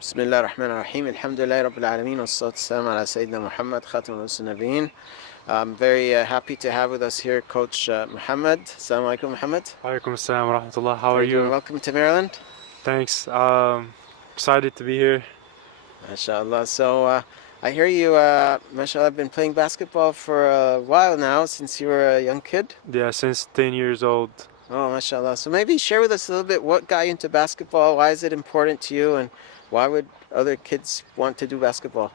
بسم الله الرحمن الرحيم الحمد لله رب العالمين والصلاة والسلام على سيدنا محمد خاتم الرسل النبيين. I'm very happy to have with us here Coach Mohamed. Assalamu alaikum, Mohamed. Alaikum assalam wa rahmatullah. How How are are you doing? you? Welcome to Maryland. Thanks. Excited to be here. MashaAllah. So I hear you, MashaAllah, have been playing basketball for a while now, since you were a young kid. Yeah, since 10 years old. Oh, MashaAllah. So maybe share with us a little bit what got you into basketball, why is it important to you, and why would other kids want to do basketball?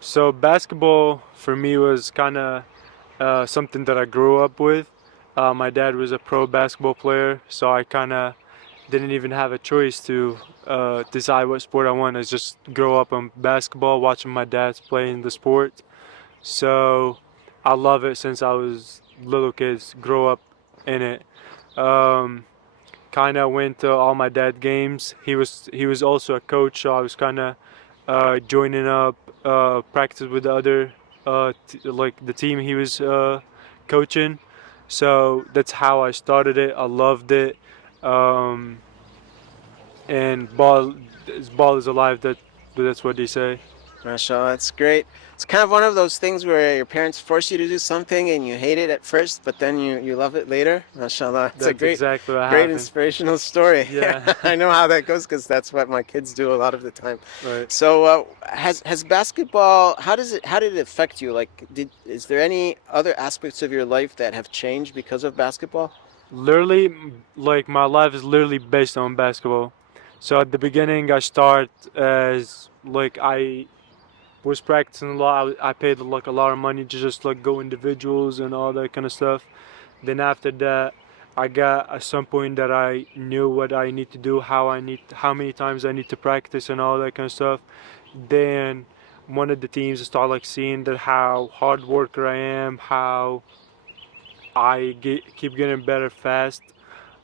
So basketball for me was kind of something that I grew up with. My dad was a pro basketball player, so I kind of didn't even have a choice to decide what sport I want. I just grow up on basketball, watching my dad playing the sport. So I love it since I was little kids, grow up in it. Um, kind of went to all my dad games. He was also a coach, so I was kind of joining up practice with the other like the team he was coaching. So that's how I started it. I loved it, um, and ball is alive. That's what they say. MashaAllah, that's great. It's kind of one of those things where your parents force you to do something and you hate it at first, but then you love it later. MashaAllah, it's a That's exactly what great happened. inspirational story. Yeah. I know how that goes because that's what my kids do a lot of the time. Right. So has basketball? How did it affect you? Like, is there any other aspects of your life that have changed because of basketball? Literally, like my life is literally based on basketball. So at the beginning, I start as like I was practicing a lot. I paid like a lot of money to just like go individuals and all that kind of stuff. Then after that, I got at some point that I knew what I need to do, how many times I need to practice and all that kind of stuff. Then one of the teams start like seeing that how hard worker I am, how keep getting better fast.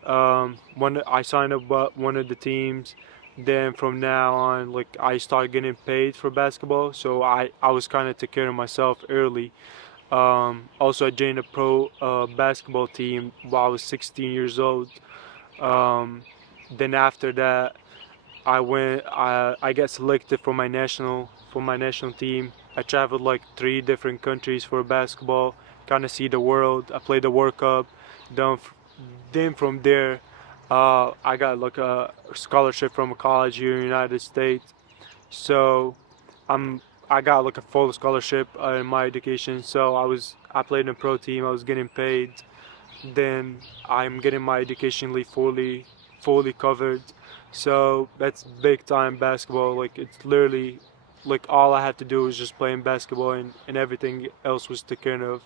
When I signed up with one of the teams, then from now on, like I started getting paid for basketball. So I was kind of took care of myself early. Also, I joined a pro basketball team while I was 16 years old. Um, then after that, I got selected for my national team. I traveled like 3 different countries for basketball, kind of see the world. I played the World Cup. Then, then from there, I got like a scholarship from a college here in the United States. So I'm I got like a full scholarship in my education. So I played in a pro team. I was getting paid. Then I'm getting my education leave fully covered. So that's big time basketball. Like it's literally like all I had to do was just playing basketball and everything else was taken care of.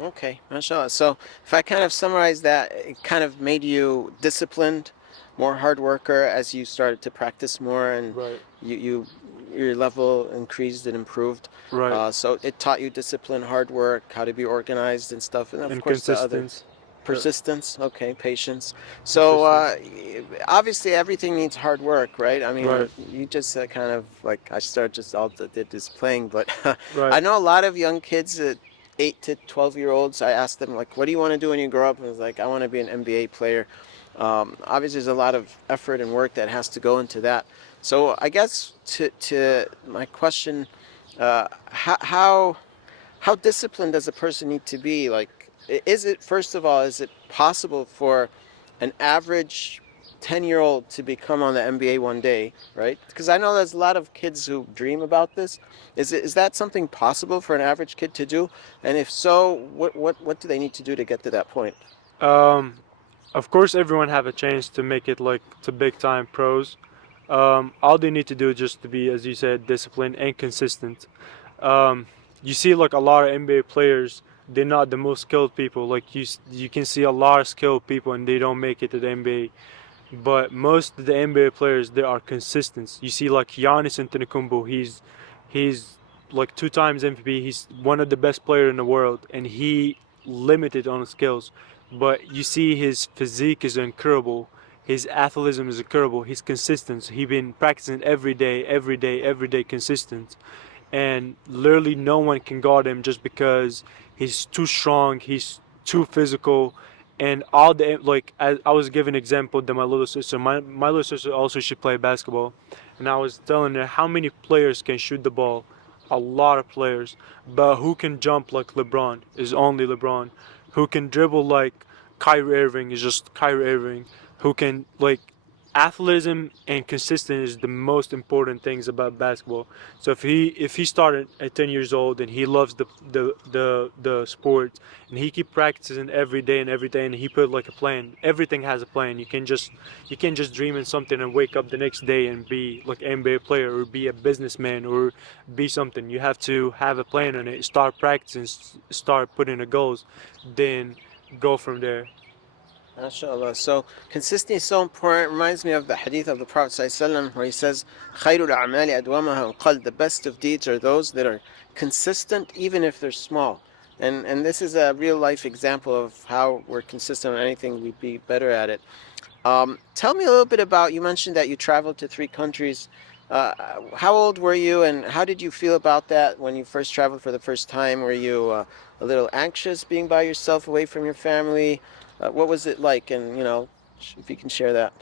Okay, mashallah. So if I kind of summarize that, it kind of made you disciplined, more hard worker as you started to practice more, and Right. you your level increased and improved. Right. So it taught you discipline, hard work, how to be organized and stuff, and of And course the other consistent. persistence. Okay, patience. So Persistence. obviously everything needs hard work, right? I mean, Right. you just kind of like I started just all did this playing, but Right. I know a lot of young kids that 8 to 12-year-olds. I asked them like, "What do you want to do when you grow up?" And it was like, "I want to be an NBA player." Obviously, there's a lot of effort and work that has to go into that. So I guess to my question, how disciplined does a person need to be? Like, is it first of all, is it possible for an average 10-year-old to become on the NBA one day, right? Because I know there's a lot of kids who dream about this. Is that something possible for an average kid to do? And if so, what do they need to do to get to that point? Um, of course, everyone have a chance to make it like to big time pros. All they need to do is just to be, as you said, disciplined and consistent. Um, you see, like a lot of NBA players, they're not the most skilled people. Like you can see a lot of skilled people and they don't make it to the NBA. But most of the NBA players, they are consistent. You see, like Giannis Antetokounmpo, he's like 2 times MVP. He's one of the best players in the world, and he limited on skills. But you see, his physique is incredible. His athleticism is incredible. He's consistent. He been practicing every day, every day, every day, consistent. And literally, no one can guard him just because he's too strong. He's too physical, and all the like I was giving an example that my little sister, my little sister also should play basketball, and I was telling her how many players can shoot the ball, a lot of players, but who can jump like LeBron is only LeBron, who can dribble like Kyrie Irving is just Kyrie Irving, who can like athleticism and consistency is the most important things about basketball. So if he started at 10 years old and he loves the sport and he keep practicing every day and he put like a plan, everything has a plan. You can't just dream in something and wake up the next day and be like an NBA player or be a businessman or be something. You have to have a plan on it, start practicing, start putting the goals, then go from there. MashaAllah. So consistency is so important. It reminds me of the hadith of the Prophet ﷺ where he says, خَيْرُ الْأَعْمَالِ أَدْوَمَهَا وَقَلْ The best of deeds are those that are consistent even if they're small. And this is a real life example of how we're consistent on anything, we'd be better at it. Tell me a little bit about, you mentioned that you traveled to 3 countries. How old were you and how did you feel about that when you first traveled for the first time? Were you a little anxious being by yourself away from your family? What was it like? And, if you can share that.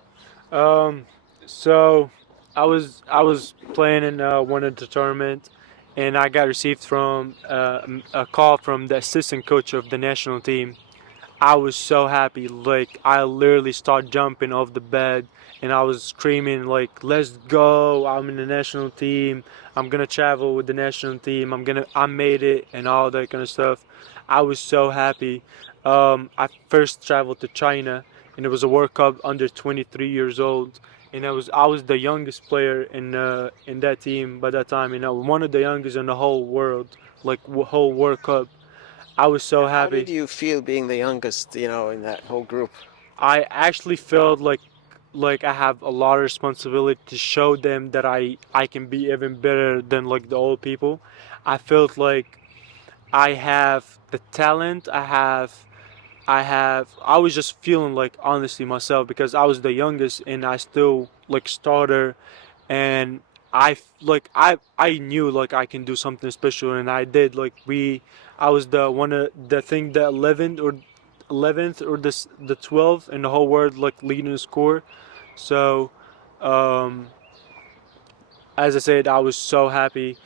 Um, so I was playing in one of the tournament, and I got received from a call from the assistant coach of the national team. I was so happy, like I literally started jumping off the bed, and I was screaming like, "Let's go! I'm in the national team. I'm gonna travel with the national team. I made it, and all that kind of stuff." I was so happy. I first traveled to China, and it was a World Cup under 23 years old, and I was the youngest player in that team by that time, and I was one of the youngest in the whole world, like whole World Cup. I was so How did happy. you feel being the youngest, in that whole group? I actually felt like I have a lot of responsibility to show them that I can be even better than like the old people. I felt like I have the talent. I was just feeling like honestly myself because I was the youngest and I still like starter, and I knew like I can do something special, and I did. I was the one of the thing the 11th or the 12th in the whole world like leading the score. So um, as I said, I was so happy.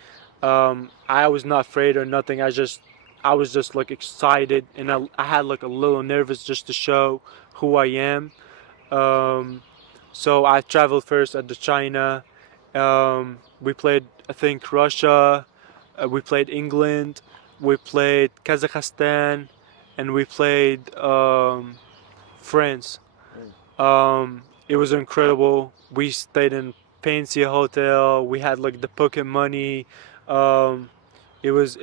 I was not afraid or nothing. I was just like excited, and I had like a little nervous just to show who I am. Um, so I traveled first at the China. We played, I think, Russia. We played England. We played Kazakhstan, and we played France. Mm. It was incredible. We stayed in fancy hotel. We had like the pocket money. Um, it was good.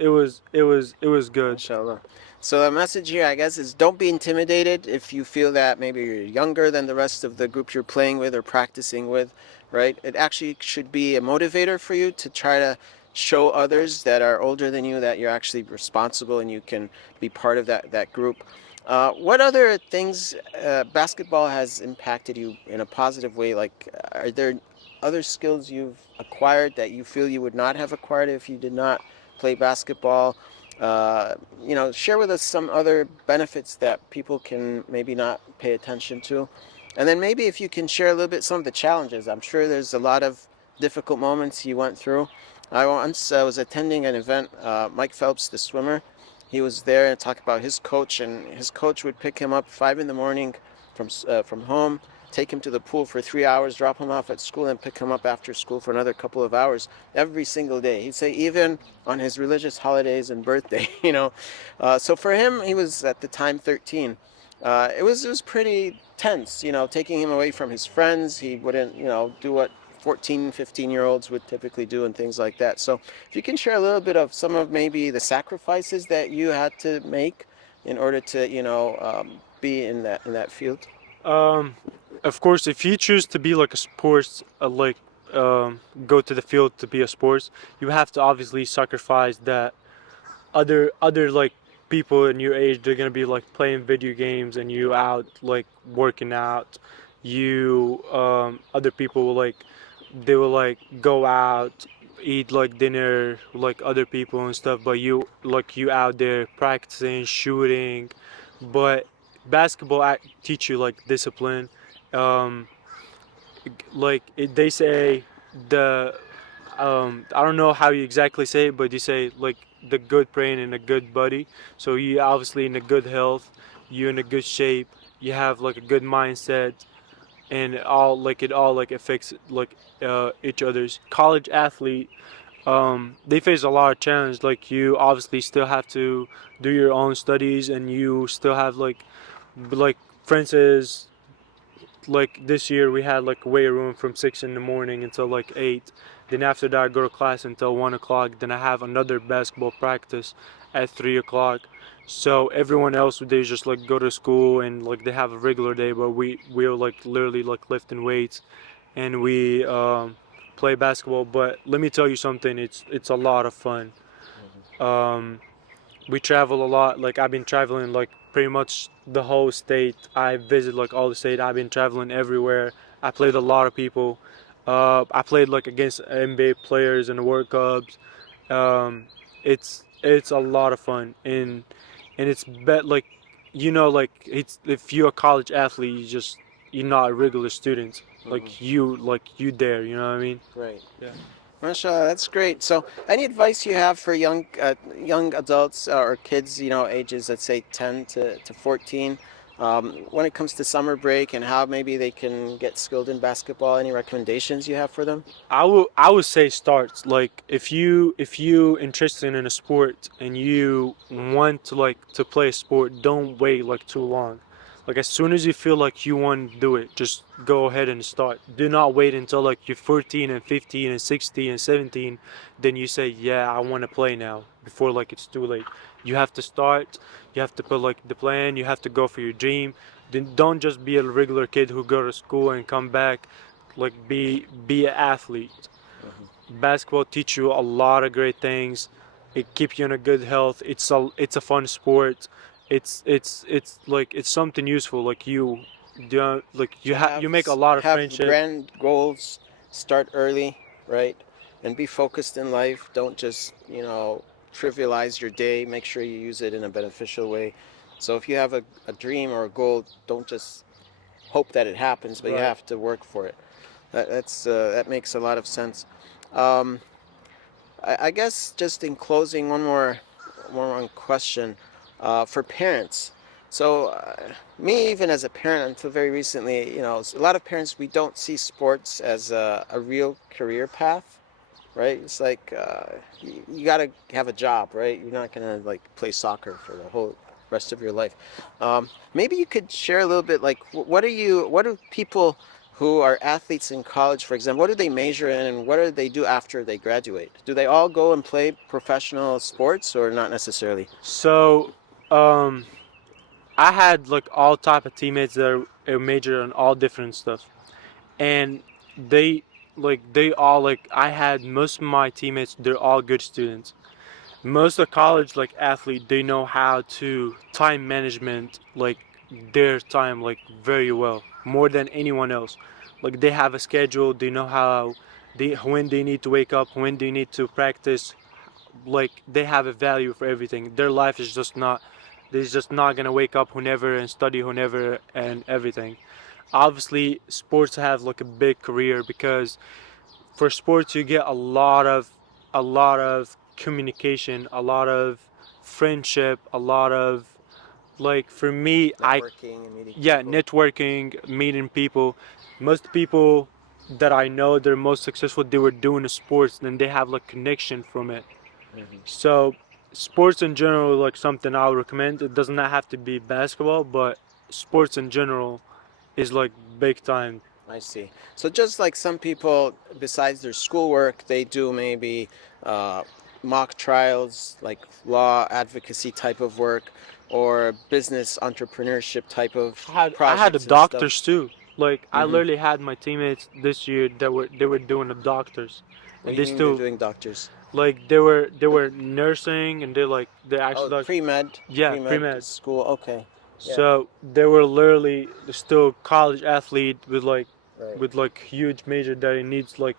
MashaAllah. So the message here, I guess, is don't be intimidated if you feel that maybe you're younger than the rest of the group you're playing with or practicing with, right? It actually should be a motivator for you to try to show others that are older than you that you're actually responsible and you can be part of that group. What other things basketball has impacted you in a positive way? Like, are there other skills you've acquired that you feel you would not have acquired if you did not play basketball? Share with us some other benefits that people can maybe not pay attention to. And then maybe if you can share a little bit some of the challenges. I'm sure there's a lot of difficult moments you went through. I once was attending an event, Mike Phelps, the swimmer. He was there and talked about his coach, and his coach would pick him up 5 in the morning from home, take him to the pool for 3 hours, drop him off at school, and pick him up after school for another couple of hours every single day. He'd say even on his religious holidays and birthday, So for him, he was at the time 13. It was pretty tense, taking him away from his friends. He wouldn't, do what 14, 15-year-olds would typically do and things like that. So if you can share a little bit of some of maybe the sacrifices that you had to make in order to, be in that field. Um, of course, if you choose to be like a sports, go to the field to be a sports, you have to obviously sacrifice that other like people in your age. They're gonna be like playing video games and you out like working out. You other people will like they will like go out, eat like dinner like other people and stuff, but you out there practicing shooting. But basketball teach you like discipline. Um, they say the I don't know how you exactly say it, but you say like the good brain and a good body. So you obviously in a good health, you in a good shape, you have like a good mindset, and it all like affects like each other's. College athlete, they face a lot of challenge. Like you obviously still have to do your own studies, and you still have like for instance, like this year we had like weight room from 6 in the morning until like 8. Then after that I go to class until 1 o'clock. Then I have another basketball practice at 3 o'clock. So everyone else they just like go to school and like they have a regular day, but we're like literally like lifting weights and we play basketball. But let me tell you something, it's a lot of fun. Um, we travel a lot. Like I've been traveling like pretty much the whole state. I visit like all the state. I've been traveling everywhere. I played a lot of people. I played like against NBA players in the World Cups. It's a lot of fun, and it's bet like like it's if you're a college athlete, you're not a regular student. Hmm. Like you there. You know what I mean? Right. Yeah. Mashallah, that's great. So, any advice you have for young adults or kids, ages let's say 10 to 14, when it comes to summer break and how maybe they can get skilled in basketball? Any recommendations you have for them? I would say starts like if you interested in a sport and you want to like to play a sport, don't wait like too long. Like as soon as you feel like you want to do it, just go ahead and start. Do not wait until like you're 14 and 15 and 16 and 17, then you say, "Yeah, I want to play now." Before like it's too late. You have to start. You have to put like the plan. You have to go for your dream. Then don't just be a regular kid who go to school and come back like be an athlete. Hmm. Basketball teach you a lot of great things. It keeps you in a good health. It's a fun sport. It's like it's something useful. Like you do like So you make a lot of have friendship. grand goals, start early, right? And be focused in life. Don't just, trivialize your day. Make sure you use it in a beneficial way. So if you have a dream or a goal, don't just hope that it happens, but you Right. have to work for it. That makes a lot of sense. Um, I guess just in closing, one more question for parents. So, me, even as a parent, until very recently, a lot of parents, we don't see sports as a real career path, right? It's like you got to have a job, right? You're not gonna like play soccer for the whole rest of your life. Maybe you could share a little bit, like what do people who are athletes in college, for example, what do they major in, and what do they do after they graduate? Do they all go and play professional sports, or not necessarily? So, um, I had like all type of teammates that are major in all different stuff, and they they all like I had most of my teammates. They're all good students. Most of college like athlete they know how to time management like their time like very well, more than anyone else. Like they have a schedule, they know how they when they need to wake up, when they need to practice. Like they have a value for everything. Their life is just not, they're just not gonna wake up whenever and study whenever and everything. Obviously sports have like a big career because for sports you get a lot of communication, a lot of friendship, a lot of like for me I Networking and meeting yeah, people. networking, meeting people. Most people that I know they're most successful they were doing the sports and they have like connection from it. Hmm. So sports in general like something I would recommend. It does not have to be basketball, but sports in general is like big time. I see. So just like some people, besides their schoolwork, they do maybe uh, mock trials, like law advocacy type of work, or business entrepreneurship type of I had the projects and stuff. doctors too. Like I Hmm. literally had my teammates this year that they were doing the doctors, What and do you they mean they're still doing doctors? like they were nursing and they Oh, actually like pre-med, yeah, pre-med pre-med. school. Okay. Yeah. So they were literally still college athlete with Right. like huge major that it needs like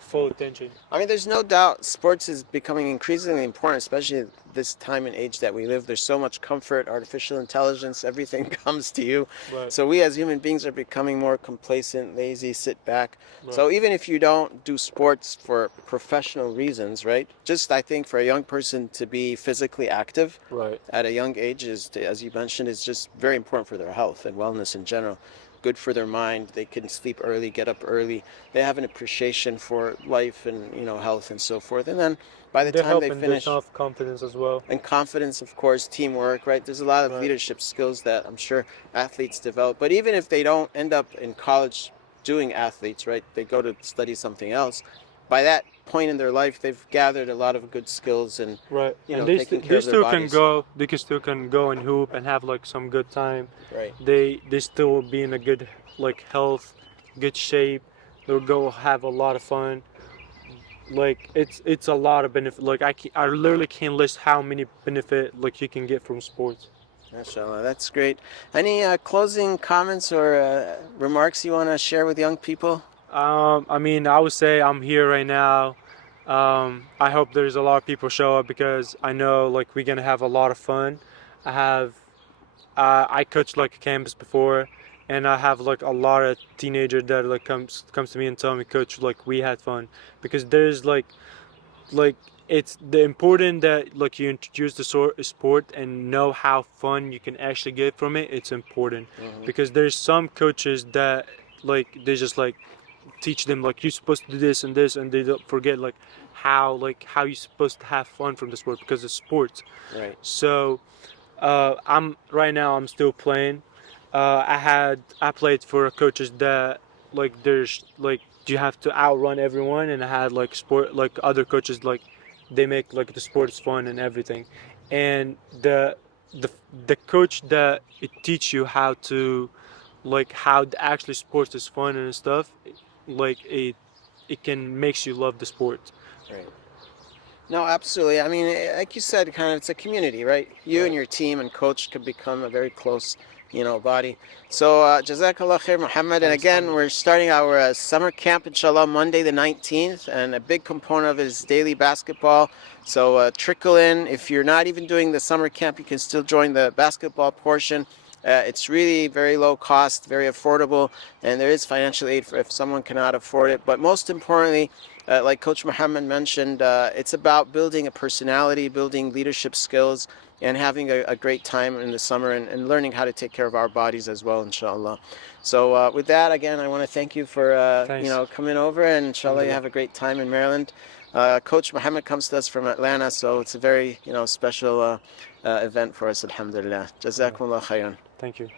full attention. I mean, there's no doubt sports is becoming increasingly important, especially at this time and age that we live. There's so much comfort, artificial intelligence, everything comes to you. Right. So we as human beings are becoming more complacent, lazy, sit back. So Right. even if you don't do sports for professional reasons, right? Just I think for a young person to be physically active Right. at a young age is, as you mentioned, is just very important for their health and wellness in general. Good for their mind. They can sleep early, get up early. They have an appreciation for life and health and so forth. And then by the They're time they helping their finish, self-confidence as well. and confidence, of course, teamwork, right? There's a lot of Right. leadership skills that I'm sure athletes develop. But even if they don't end up in college doing athletes, right? They go to study something else. By that point in their life, they've gathered a lot of good skills and Right. And taking care they of their still can bodies. go. They can still can go and hoop and have like some good time. Right. They still be in a good like health, good shape. They'll go have a lot of fun. Like it's a lot of benefit. Like I literally can't list how many benefit like you can get from sports. MashaAllah, that's great. Any closing comments or remarks you want to share with young people? I mean, I would say I'm here right now. I hope there's a lot of people show up because I know like we're gonna have a lot of fun. I have I coached like a campus before, and I have like a lot of teenagers that like comes to me and tell me, Coach, like we had fun because there's like it's the important that like you introduce the sport and know how fun you can actually get from it. It's important Hmm. because there's some coaches that like they just like teach them like you're supposed to do this and this and they don't forget like how you're supposed to have fun from the sport because it's sports. Right. So I'm right now I'm still playing. I played for coaches that like there's like you have to outrun everyone, and I had like sport like other coaches like they make like the sports fun and everything, and the the coach that it teach you how to like how actually sports is fun and stuff, like it can makes you love the sport. Right. No, absolutely. I mean, like you said, kind of it's a community, right? You and Right. your team and coach could become a very close, body. So, Jazakallah khair, Mohammed. And Thanks, again, Hamid. we're starting our summer camp, inshallah, Monday the 19th. And a big component of it is daily basketball. So, trickle in. If you're not even doing the summer camp, you can still join the basketball portion. It's really very low cost, very affordable, and there is financial aid for if someone cannot afford it. But most importantly, like Coach Mohammed mentioned, it's about building a personality, building leadership skills, and having a great time in the summer and learning how to take care of our bodies as well, inshallah. So with that, again, I want to thank you for Thanks. coming over, and inshallah you Alhamdulillah. have a great time in Maryland. Coach Mohammed comes to us from Atlanta, so it's a very special event for us, alhamdulillah. Alhamdulillah. Jazakumullah khairan. Thank you.